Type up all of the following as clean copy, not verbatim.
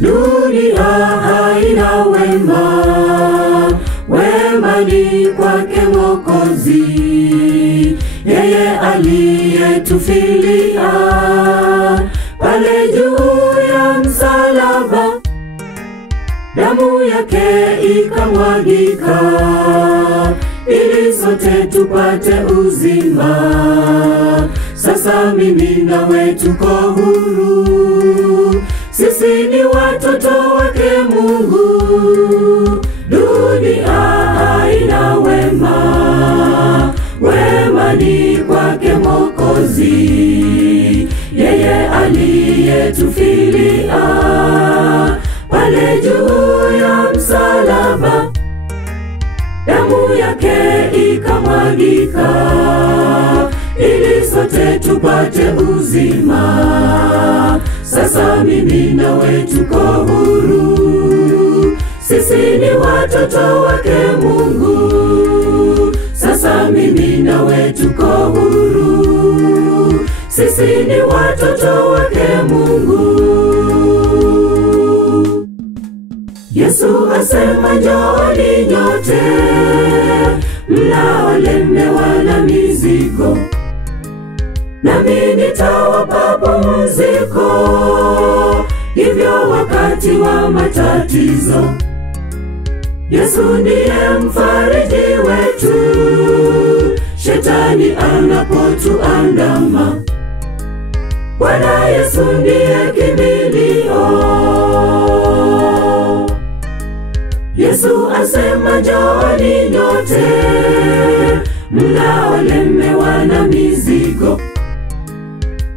Dunia haina wema, wema ni kwake Mwokozi, yeye aliyetufilia pale juu ya msalaba, damu yake ikamwagika ili sote tupate uzima. Sasa mimi nawe tuko huru, sisi ni watoto wake Mungu. Dunia haina wema, wema ni kwake Mwokozi, yeye aliyetufilia pale juu ya msalaba, damu yake ikamwagika ili sote tupate uzima. Sasa mimi nawe tuko huru, sisi ni watoto wake Mungu. Sasa mimi nawe tuko huru, sisi ni watoto wake Mungu. Yesu asema, njooni nyote mnaolemewa na mizigo, nami nitawapa pumziko. Hivyo wakati wa matatizo, Yesu ndiye mfariji wetu. Shetani anapotuandama, Bwana Yesu ndiye kimbilio. Yesu asema, njooni nyote mnaolemewa na mizigo,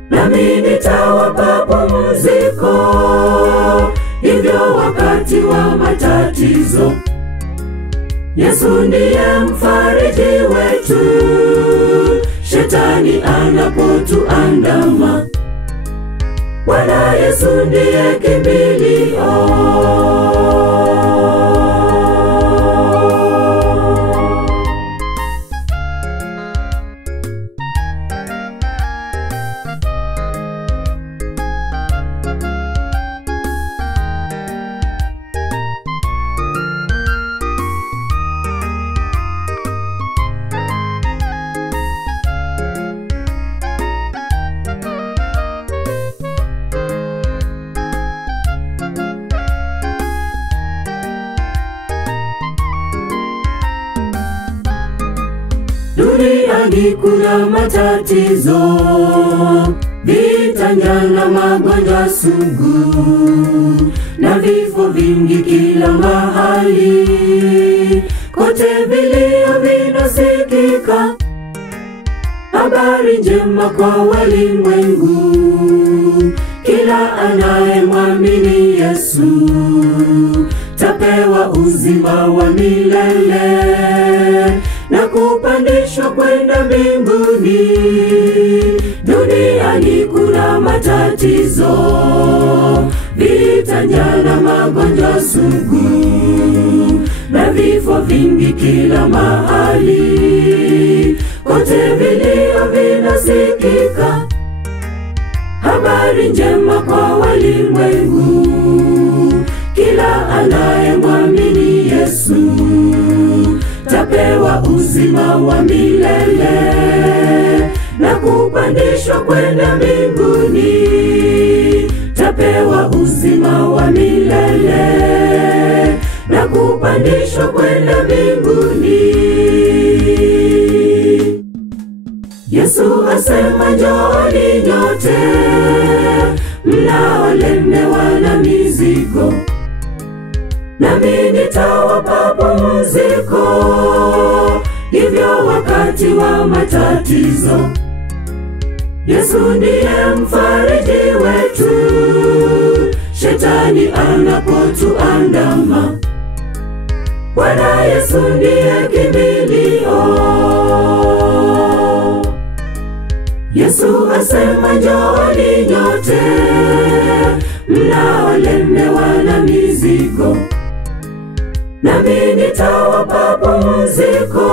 nami nitawapa pumziko. Hivyo wakati wa matatizo, Yesu ndiye mfariji wetu. Shetani anapotuandama, Bwana Yesu ndiye kimbilio. Duniani kuna matatizo, vita, njaa na magonjwa sugu, na vifo vingi kila mahali. Kote vilio vinasikika, habari njema kwa walimwengu. Kila anayemwamini Yesu tapewa uzima wa milele na kupandishwa kwenda mbinguni. Duniani kuna matatizo, vita, njaa na magonjwa sugu, na vifo vingi kila mahali. Kote vilio vinasikika, habari njema kwa walimwengu. Kila anayemwamini Yesu tapewa uzima wa milele na kupandishwa kwenda mbinguni. Tapewa uzima wa milele na kupandishwa kwenda mbinguni. Yesu asema, njooni nyote mnaolemewa na mizigo, nami nitawapa pumziko. Hivyo wakati wa matatizo, Yesu ndiye mfariji wetu. Shetani anapotuandama, Bwana Yesu ndiye kimbilio. Yesu asema, njooni nyote mnaolemewa na mizigo, nami nitawapa pumziko.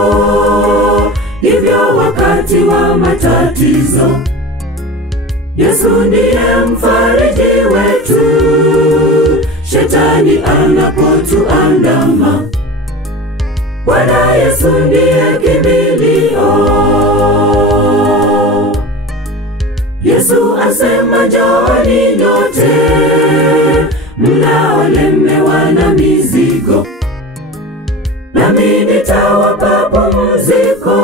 Hivyo wakati wa matatizo, Yesu ndiye mfariji wetu. shetani anapotuandama. Bwana Yesu ndiye kimbilio. Yesu asema, njooni nyote mnaolemewa na mizigo, nami nitawapa pumziko.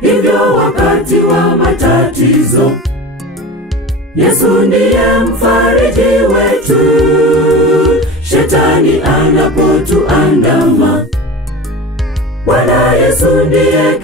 Hivyo wakati wa matatizo, Yesu ndiye mfariji wetu, shetani anapotuandama. Bwana Yesu ndiye